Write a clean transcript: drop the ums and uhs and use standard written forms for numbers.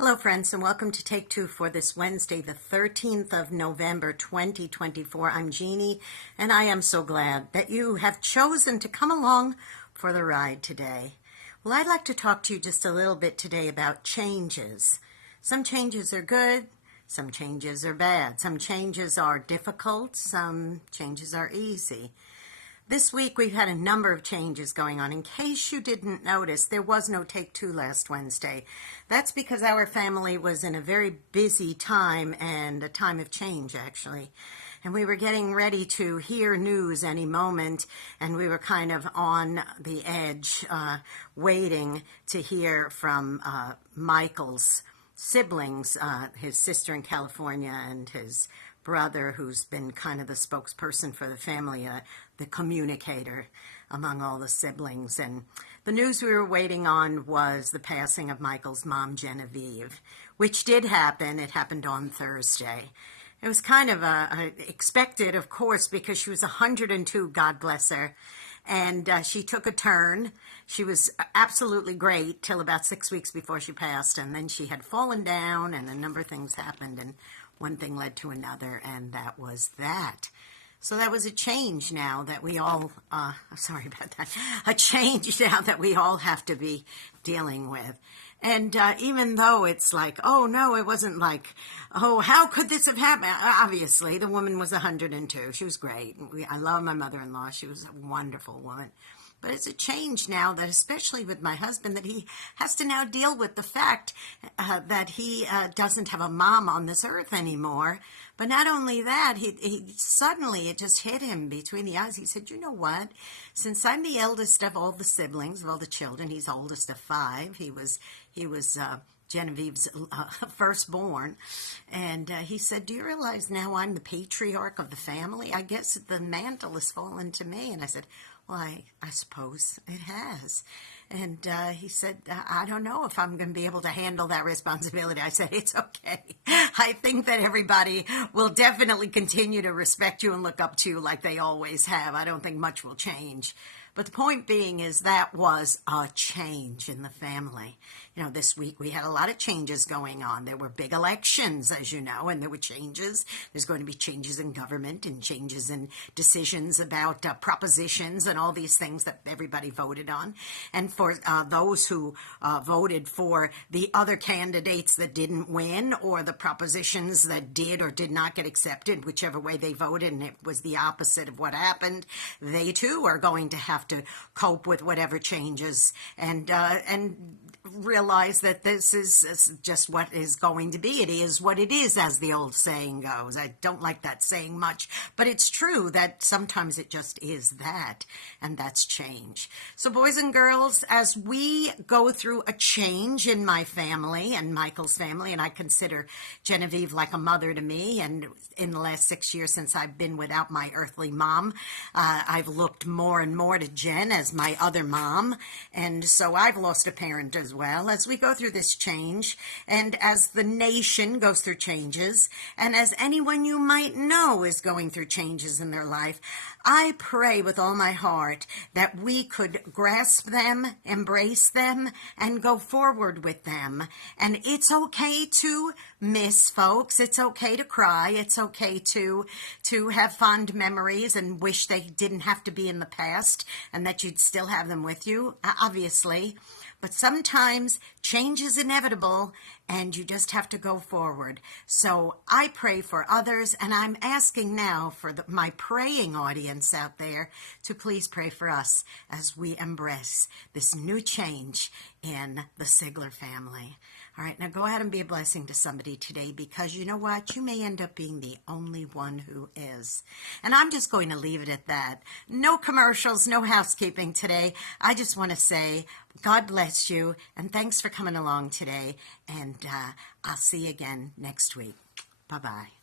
Hello friends, and welcome to Take Two for this Wednesday, the 13th of November, 2024. I'm Jeannie, and I am so glad that you have chosen to come along for the ride today. Well, I'd like to talk to you just a little bit today about changes. Some changes are good, some changes are bad, some changes are difficult, some changes are easy. This week we've had a number of changes going on. In case you didn't notice, there was no Take Two last Wednesday. That's because our family was in a very busy time, and a time of change actually. And we were getting ready to hear news any moment, and we were kind of on the edge, waiting to hear from Michael's siblings, his sister in California and his brother, who's been kind of the spokesperson for the family, the communicator among all the siblings. And the news we were waiting on was the passing of Michael's mom, Genevieve, which did happen. It happened on Thursday. It was kind of expected, of course, because she was 102, God bless her. And she took a turn. She was absolutely great till about 6 weeks before she passed. And then she had fallen down, and a number of things happened. And one thing led to another, and that was that. So that was a change now that we all, sorry about that, a change now that we all have to be dealing with. And even though it's like, oh no, it wasn't like, oh, how could this have happened? Obviously, the woman was 102. She was great. I love my mother-in-law. She was a wonderful woman. But it's a change now that, especially with my husband, that he has to now deal with the fact that he doesn't have a mom on this earth anymore. But not only that, he suddenly, it just hit him between the eyes. He said, you know what? Since I'm the eldest of all the siblings, of all the children, he's the oldest of 5. He was Genevieve's firstborn. And he said, do you realize now I'm the patriarch of the family? I guess the mantle has fallen to me. And I said, well, I suppose it has. And he said, I don't know if I'm going to be able to handle that responsibility. I said, it's okay. I think that everybody will definitely continue to respect you and look up to you like they always have. I don't think much will change. But the point being is that was a change in the family. You know, this week we had a lot of changes going on. There were big elections, as you know, and there were changes. There's going to be changes in government and changes in decisions about propositions and all these things that everybody voted on. And for those who voted for the other candidates that didn't win, or the propositions that did or did not get accepted, whichever way they voted, and it was the opposite of what happened, they too are going to have to cope with whatever changes and realize that this is just what is going to be. It is what it is, as the old saying goes. I don't like that saying much, but it's true that sometimes it just is that, and that's change. So boys and girls, as we go through a change in my family and Michael's family, and I consider Genevieve like a mother to me, and in the last 6 years since I've been without my earthly mom, I've looked more and more to Jen as my other mom, and so I've lost a parent as well. As we go through this change, and as the nation goes through changes, and as anyone you might know is going through changes in their life, I pray with all my heart that we could grasp them, embrace them, and go forward with them. And it's okay to miss folks. It's okay to cry. It's okay to have fond memories and wish they didn't have to be in the past and that you'd still have them with you, obviously. But sometimes change is inevitable, and you just have to go forward. So I pray for others, and I'm asking now for my praying audience out there to please pray for us as we embrace this new change in the Sigler family. All right, now go ahead and be a blessing to somebody today, because you know what? You may end up being the only one who is. And I'm just going to leave it at that. No commercials, no housekeeping today. I just want to say God bless you, and thanks for coming along today. And I'll see you again next week. Bye-bye.